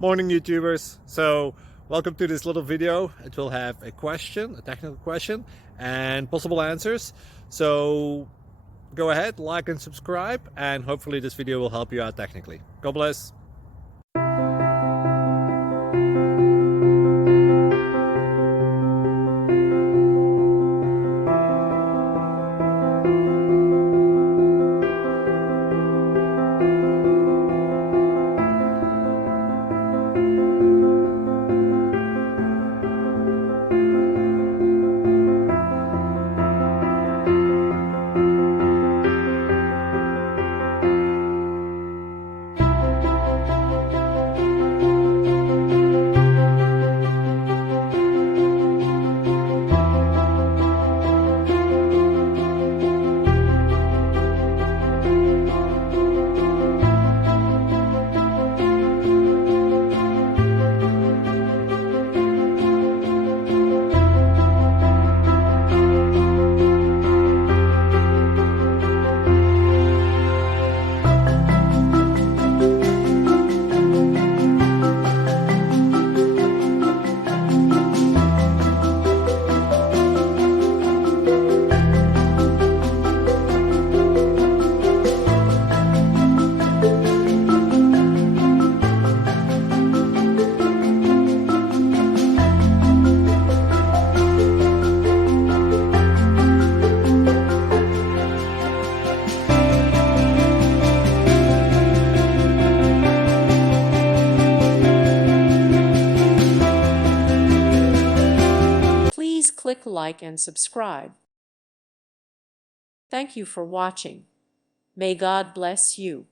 Morning YouTubers. So welcome to this little video. It will have a question, a technical question, and possible answers. So go ahead, like and subscribe, and hopefully this video will help you out technically. God bless. Please click like and subscribe. Thank you for watching. May God bless you.